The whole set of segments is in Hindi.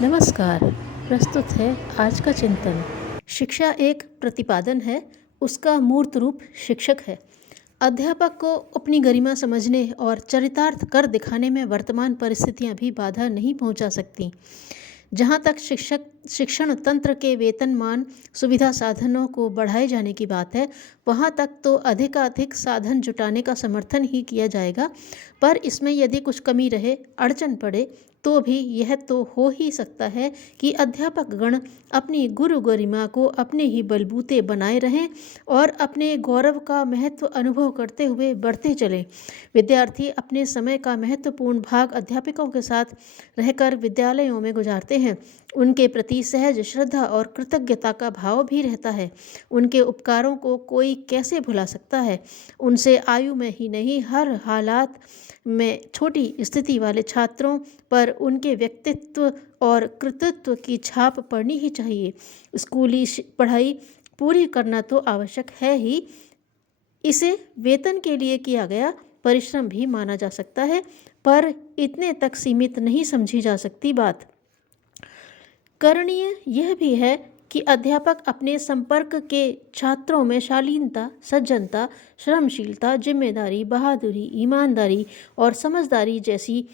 नमस्कार। प्रस्तुत है आज का चिंतन। शिक्षा एक प्रतिपादन है, उसका मूर्त रूप शिक्षक है। अध्यापक को अपनी गरिमा समझने और चरितार्थ कर दिखाने में वर्तमान परिस्थितियां भी बाधा नहीं पहुंचा सकती। जहाँ तक शिक्षण तंत्र के वेतनमान सुविधा साधनों को बढ़ाए जाने की बात है, वहाँ तक तो अधिकाधिक साधन जुटाने का समर्थन ही किया जाएगा। पर इसमें यदि कुछ कमी रहे, अड़चन पड़े, तो भी यह तो हो ही सकता है कि अध्यापक गण अपनी गुरु गरिमा को अपने ही बलबूते बनाए रहें और अपने गौरव का महत्व अनुभव करते हुए बढ़ते चलें। विद्यार्थी अपने समय का महत्वपूर्ण भाग अध्यापकों के साथ रहकर विद्यालयों में गुजारते हैं। उनके प्रति सहज श्रद्धा और कृतज्ञता का भाव भी रहता है। उनके उपकारों को कोई कैसे भुला सकता है। उनसे आयु में ही नहीं, हर हालात में छोटी स्थिति वाले छात्रों पर उनके व्यक्तित्व और कृतित्व की छाप पड़नी ही चाहिए। स्कूली पढ़ाई पूरी करना तो आवश्यक है ही, इसे वेतन के लिए किया गया परिश्रम भी माना जा सकता है, पर इतने तक सीमित नहीं समझी जा सकती बात। करणीय यह भी है कि अध्यापक अपने संपर्क के छात्रों में शालीनता, सज्जनता, श्रमशीलता, जिम्मेदारी, बहादुरी, ईमानदारी और समझदारी जैसी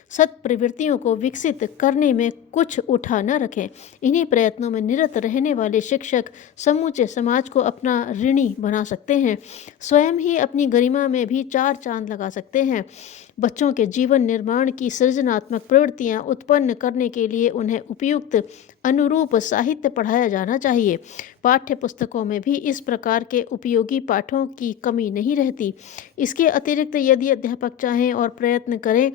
सत्प्रवृत्तियों को विकसित करने में कुछ उठा न रखें। इन्हीं प्रयत्नों में निरत रहने वाले शिक्षक समूचे समाज को अपना ऋणी बना सकते हैं। स्वयं ही अपनी गरिमा में भी चार चांद लगा सकते हैं। बच्चों के जीवन निर्माण की सृजनात्मक प्रवृत्तियां उत्पन्न करने के लिए उन्हें उपयुक्त अनुरूप साहित्य पढ़ाया जाना चाहिए। पाठ्य पुस्तकों में भी इस प्रकार के उपयोगी पाठों की कमी नहीं रहती। इसके अतिरिक्त यदि अध्यापक चाहें और प्रयत्न करें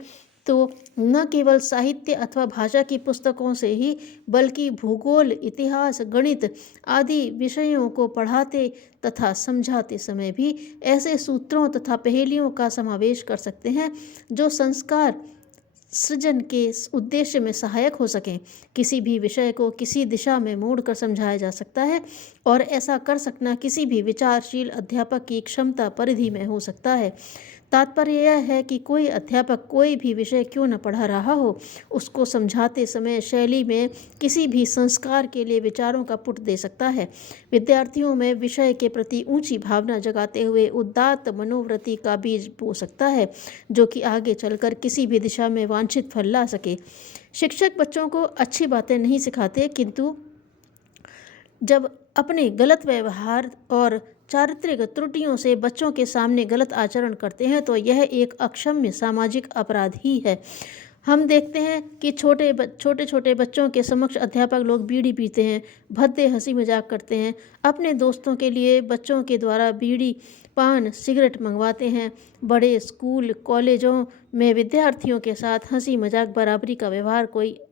तो न केवल साहित्य अथवा भाषा की पुस्तकों से ही, बल्कि भूगोल, इतिहास, गणित आदि विषयों को पढ़ाते तथा समझाते समय भी ऐसे सूत्रों तथा पहेलियों का समावेश कर सकते हैं जो संस्कार सृजन के उद्देश्य में सहायक हो सकें। किसी भी विषय को किसी दिशा में मोड़कर समझाया जा सकता है और ऐसा कर सकना किसी भी विचारशील अध्यापक की क्षमता परिधि में हो सकता है। तात्पर्य यह है कि कोई अध्यापक कोई भी विषय क्यों न पढ़ा रहा हो, उसको समझाते समय शैली में किसी भी संस्कार के लिए विचारों का पुट दे सकता है। विद्यार्थियों में विषय के प्रति ऊंची भावना जगाते हुए उदात्त मनोवृत्ति का बीज बो सकता है, जो कि आगे चलकर किसी भी दिशा में वांछित फल ला सके। शिक्षक बच्चों को अच्छी बातें नहीं सिखाते, किंतु जब अपने गलत व्यवहार और चारित्रिक त्रुटियों से बच्चों के सामने गलत आचरण करते हैं तो यह एक अक्षम्य सामाजिक अपराध ही है। हम देखते हैं कि छोटे छोटे बच्चों के समक्ष अध्यापक लोग बीड़ी पीते हैं, भद्दे हंसी मजाक करते हैं, अपने दोस्तों के लिए बच्चों के द्वारा बीड़ी, पान, सिगरेट मंगवाते हैं। बड़े स्कूल कॉलेजों में विद्यार्थियों के साथ हंसी मजाक, बराबरी का व्यवहार,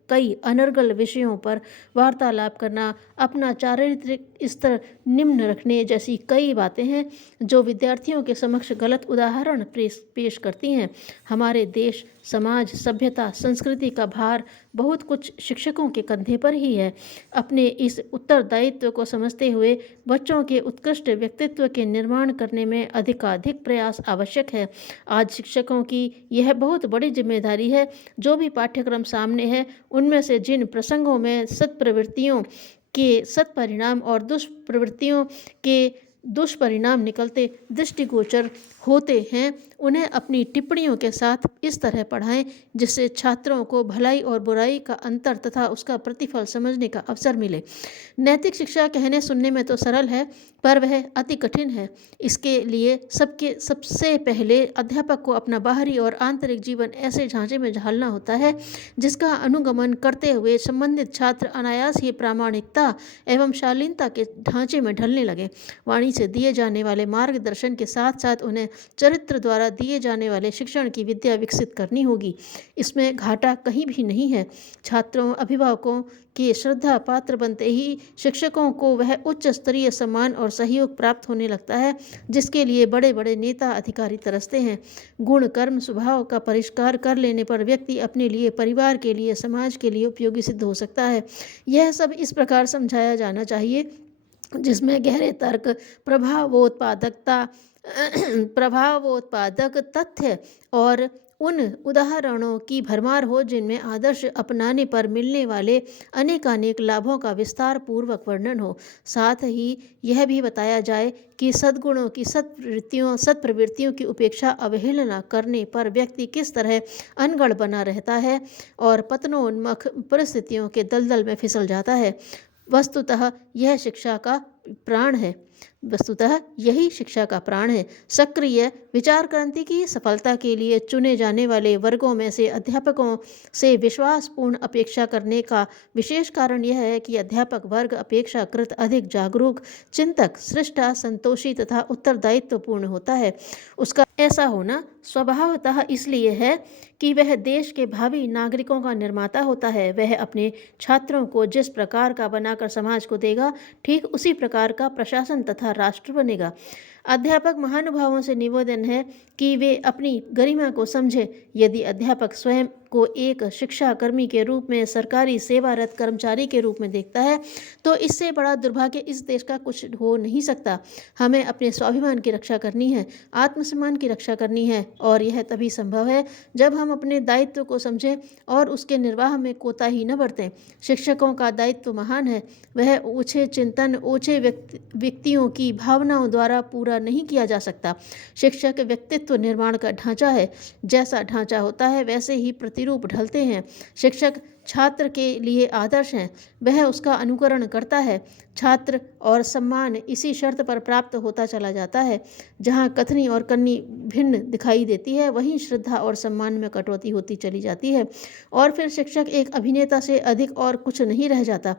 कई अनर्गल विषयों पर वार्तालाप करना, अपना चारित्रिक स्तर निम्न रखने जैसी कई बातें हैं जो विद्यार्थियों के समक्ष गलत उदाहरण पेश करती हैं। हमारे देश, समाज, सभ्यता, संस्कृति का भार बहुत कुछ शिक्षकों के कंधे पर ही है। अपने इस उत्तरदायित्व को समझते हुए बच्चों के उत्कृष्ट व्यक्तित्व के निर्माण करने में अधिकाधिक प्रयास आवश्यक है। आज शिक्षकों की यह बहुत बड़ी जिम्मेदारी है। जो भी पाठ्यक्रम सामने है, उनमें से जिन प्रसंगों में सत्प्रवृत्तियों के सत्परिणाम और दुष्प्रवृत्तियों के दुष्परिणाम निकलते दृष्टिगोचर होते हैं, उन्हें अपनी टिप्पणियों के साथ इस तरह पढ़ाएं जिससे छात्रों को भलाई और बुराई का अंतर तथा उसका प्रतिफल समझने का अवसर मिले। नैतिक शिक्षा कहने सुनने में तो सरल है, पर वह अति कठिन है। इसके लिए सबसे पहले अध्यापक को अपना बाहरी और आंतरिक जीवन ऐसे ढांचे में ढालना होता है जिसका अनुगमन करते हुए संबंधित छात्र अनायास ही प्रामाणिकता एवं शालीनता के ढांचे में ढलने लगे। वाणी से दिए जाने वाले मार्गदर्शन के साथ साथ उन्हें चरित्र द्वारा दिए जाने वाले शिक्षण की विद्या विकसित करनी होगी। इसमें घाटा कहीं भी नहीं है। छात्रों, अभिभावकों के श्रद्धा पात्र बनते ही शिक्षकों को वह उच्च स्तरीय सम्मान और सहयोग प्राप्त होने लगता है जिसके लिए बड़े बड़े नेता अधिकारी तरसते हैं। गुण, कर्म, स्वभाव का परिष्कार कर लेने पर व्यक्ति अपने लिए, परिवार के लिए, समाज के लिए उपयोगी सिद्ध हो सकता है। यह सब इस प्रकार समझाया जाना चाहिए जिसमें गहरे तर्क, प्रभावोत्पादक तथ्य और उन उदाहरणों की भरमार हो जिनमें आदर्श अपनाने पर मिलने वाले अनेकानेक लाभों का विस्तार पूर्वक वर्णन हो। साथ ही यह भी बताया जाए कि सद्गुणों की सत्प्रवृत्तियों की उपेक्षा अवहेलना करने पर व्यक्ति किस तरह अनगढ़ बना रहता है और पतनोन्मुख परिस्थितियों के दलदल में फिसल जाता है। वस्तुतः यह शिक्षा का प्राण है। वस्तुतः यही शिक्षा का प्राण है। सक्रिय विचार क्रांति की सफलता के लिए चुने जाने वाले वर्गों में से अध्यापकों से विश्वासपूर्ण अपेक्षा करने का विशेष कारण यह है कि अध्यापक वर्ग अपेक्षाकृत अधिक जागरूक, चिंतक, सृष्टा, संतोषी तथा उत्तरदायित्वपूर्ण होता है। उसका ऐसा होना स्वभावतः इसलिए है कि वह देश के भावी नागरिकों का निर्माता होता है। वह अपने छात्रों को जिस प्रकार का बनाकर समाज को देगा, ठीक उसी प्रकार का प्रशासन तथा राष्ट्र बनेगा। अध्यापक महानुभावों से निवेदन है कि वे अपनी गरिमा को समझें। यदि अध्यापक स्वयं को एक शिक्षाकर्मी के रूप में, सरकारी सेवारत कर्मचारी के रूप में देखता है, तो इससे बड़ा दुर्भाग्य इस देश का कुछ हो नहीं सकता। हमें अपने स्वाभिमान की रक्षा करनी है, आत्मसम्मान की रक्षा करनी है, और यह तभी संभव है जब हम अपने दायित्व को समझें और उसके निर्वाह में कोताही न बरतें। शिक्षकों का दायित्व महान है। वह ऊंचे चिंतन, ऊंचे व्यक्तियों की भावनाओं द्वारा पूरा नहीं किया जा सकता। शिक्षक व्यक्तित्व निर्माण का ढांचा है। जैसा ढांचा होता है वैसे ही प्रतिरूप ढलते हैं। शिक्षक छात्र के लिए आदर्श हैं। वह उसका अनुकरण करता है। छात्र और सम्मान इसी शर्त पर प्राप्त होता चला जाता है। जहाँ कथनी और कन्नी भिन्न दिखाई देती है, वहीं श्रद्धा और सम्मान में कटौती होती चली जाती है, और फिर शिक्षक एक अभिनेता से अधिक और कुछ नहीं रह जाता।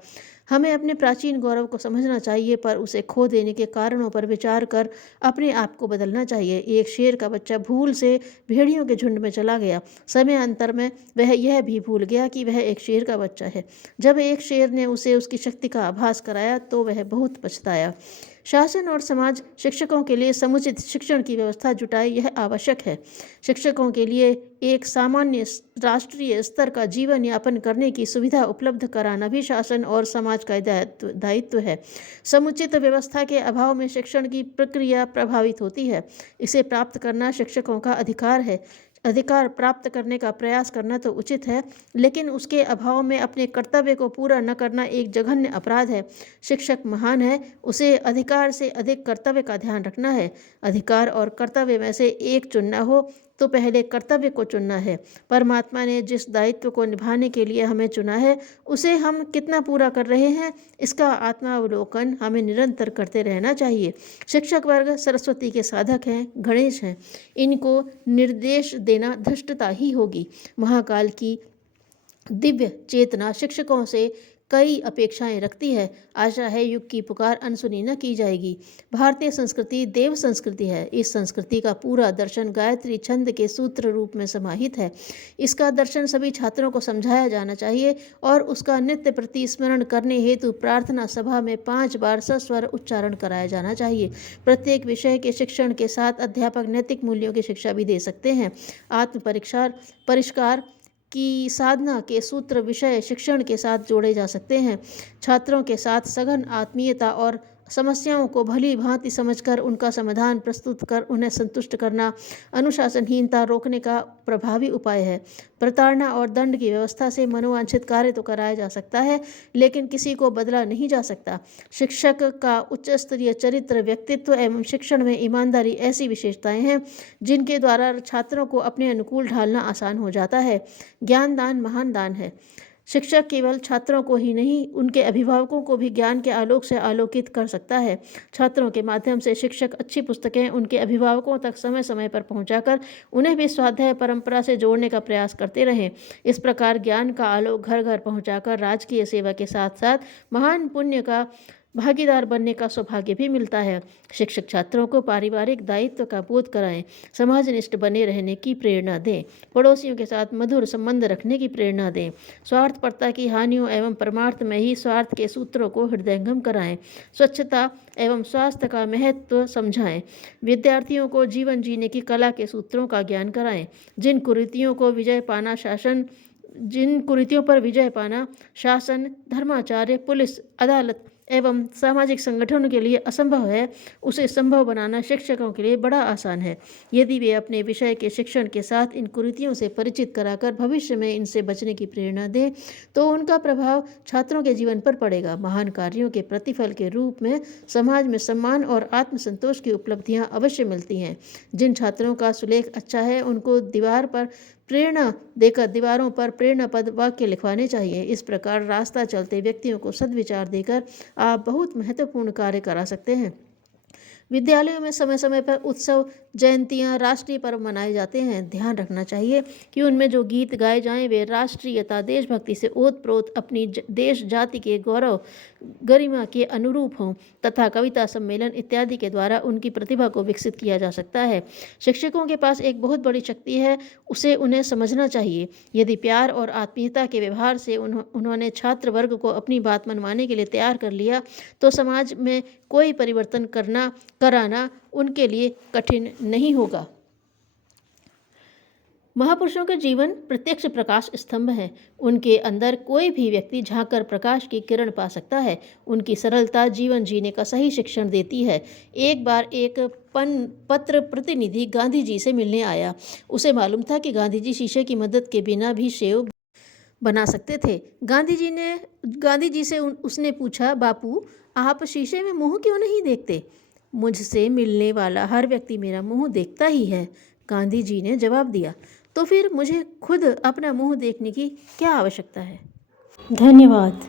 हमें अपने प्राचीन गौरव को समझना चाहिए, पर उसे खो देने के कारणों पर विचार कर अपने आप को बदलना चाहिए। एक शेर का बच्चा भूल से भेड़ियों के झुंड में चला गया। समय अंतर में वह यह भी भूल गया कि वह एक शेर का बच्चा है। जब एक शेर ने उसे उसकी शक्ति का आभास कराया तो वह बहुत पछताया। शासन और समाज शिक्षकों के लिए समुचित शिक्षण की व्यवस्था जुटाए, यह आवश्यक है। शिक्षकों के लिए एक सामान्य राष्ट्रीय स्तर का जीवन यापन करने की सुविधा उपलब्ध कराना भी शासन और समाज का दायित्व है। समुचित व्यवस्था के अभाव में शिक्षण की प्रक्रिया प्रभावित होती है। इसे प्राप्त करना शिक्षकों का अधिकार है। अधिकार प्राप्त करने का प्रयास करना तो उचित है, लेकिन उसके अभाव में अपने कर्तव्य को पूरा न करना एक जघन्य अपराध है। शिक्षक महान है, उसे अधिकार से अधिक कर्तव्य का ध्यान रखना है। अधिकार और कर्तव्य में से एक चुनना हो तो पहले कर्तव्य को चुनना है। परमात्मा ने जिस दायित्व को निभाने के लिए हमें चुना है, उसे हम कितना पूरा कर रहे हैं, इसका आत्मावलोकन हमें निरंतर करते रहना चाहिए। शिक्षक वर्ग सरस्वती के साधक हैं, गणेश हैं। इनको निर्देश देना धृष्टता ही होगी। महाकाल की दिव्य चेतना शिक्षकों से कई अपेक्षाएं रखती है। आशा है युग की पुकार अनसुनी न की जाएगी। भारतीय संस्कृति देव संस्कृति है। इस संस्कृति का पूरा दर्शन गायत्री छंद के सूत्र रूप में समाहित है। इसका दर्शन सभी छात्रों को समझाया जाना चाहिए और उसका नित्य प्रति स्मरण करने हेतु प्रार्थना सभा में 5 बार सस्वर उच्चारण कराया जाना चाहिए। प्रत्येक विषय के शिक्षण के साथ अध्यापक नैतिक मूल्यों की शिक्षा भी दे सकते हैं। आत्म परिष्कार की साधना के सूत्र विषय शिक्षण के साथ जोड़े जा सकते हैं। छात्रों के साथ सघन आत्मीयता और समस्याओं को भली भांति समझकर उनका समाधान प्रस्तुत कर उन्हें संतुष्ट करना अनुशासनहीनता रोकने का प्रभावी उपाय है। प्रताड़ना और दंड की व्यवस्था से मनोवांछित कार्य तो कराया जा सकता है, लेकिन किसी को बदला नहीं जा सकता। शिक्षक का उच्च स्तरीय चरित्र, व्यक्तित्व एवं शिक्षण में ईमानदारी ऐसी विशेषताएं हैं जिनके द्वारा छात्रों को अपने अनुकूल ढालना आसान हो जाता है। ज्ञान दान महान दान है। शिक्षक केवल छात्रों को ही नहीं, उनके अभिभावकों को भी ज्ञान के आलोक से आलोकित कर सकता है। छात्रों के माध्यम से शिक्षक अच्छी पुस्तकें उनके अभिभावकों तक समय समय पर पहुंचाकर उन्हें भी स्वाध्याय परंपरा से जोड़ने का प्रयास करते रहें। इस प्रकार ज्ञान का आलोक घर घर पहुंचाकर राजकीय सेवा के साथ साथ महान पुण्य का भागीदार बनने का सौभाग्य भी मिलता है। शिक्षक छात्रों को पारिवारिक दायित्व का बोध कराएं, समाजनिष्ठ बने रहने की प्रेरणा दें, पड़ोसियों के साथ मधुर संबंध रखने की प्रेरणा दें, स्वार्थपरता की हानियों एवं परमार्थ में ही स्वार्थ के सूत्रों को हृदयंगम कराएं, स्वच्छता एवं स्वास्थ्य का महत्व समझाएं, विद्यार्थियों को जीवन जीने की कला के सूत्रों का ज्ञान कराएं, जिन कुरीतियों पर विजय पाना शासन, धर्माचार्य, पुलिस, अदालत एवं सामाजिक संगठनों के लिए असंभव है, उसे संभव बनाना शिक्षकों के लिए बड़ा आसान है। यदि वे अपने विषय के शिक्षण के साथ इन कुरीतियों से परिचित कराकर भविष्य में इनसे बचने की प्रेरणा दें, तो उनका प्रभाव छात्रों के जीवन पर पड़ेगा। महान कार्यों के प्रतिफल के रूप में समाज में सम्मान और आत्मसंतोष की उपलब्धियां अवश्य मिलती हैं। जिन छात्रों का सुलेख अच्छा है, उनको दीवारों पर प्रेरणा पद वाक्य लिखवाने चाहिए। इस प्रकार रास्ता चलते व्यक्तियों को सद्विचार देकर आप बहुत महत्वपूर्ण कार्य करा सकते हैं। विद्यालयों में समय समय पर उत्सव, जयंतियां, राष्ट्रीय पर्व मनाए जाते हैं। ध्यान रखना चाहिए कि उनमें जो गीत गाए जाएं वे राष्ट्रीयता, देशभक्ति से ओतप्रोत अपनी देश जाति के गौरव, गरिमा के अनुरूप हों तथा कविता सम्मेलन इत्यादि के द्वारा उनकी प्रतिभा को विकसित किया जा सकता है। शिक्षकों के पास एक बहुत बड़ी शक्ति है, उसे उन्हें समझना चाहिए। यदि प्यार और आत्मीयता के व्यवहार से उन्होंने छात्र वर्ग को अपनी बात मनवाने के लिए तैयार कर लिया, तो समाज में कोई परिवर्तन कराना उनके लिए कठिन नहीं होगा। महापुरुषों के जीवन प्रत्यक्ष प्रकाश स्तंभ है। उनके अंदर कोई भी व्यक्ति झांककर प्रकाश की किरण पा सकता है। उनकी सरलता जीवन जीने का सही शिक्षण देती है। एक बार एक पत्र प्रतिनिधि गांधी जी से मिलने आया। उसे मालूम था कि गांधी जी शीशे की मदद के बिना भी सेव बना सकते थे। गांधी जी से उसने पूछा, बापू, आप शीशे में मुंह क्यों नहीं देखते? मुझसे मिलने वाला हर व्यक्ति मेरा मुंह देखता ही है, गांधी जी ने जवाब दिया। तो फिर मुझे खुद अपना मुंह देखने की क्या आवश्यकता है? धन्यवाद।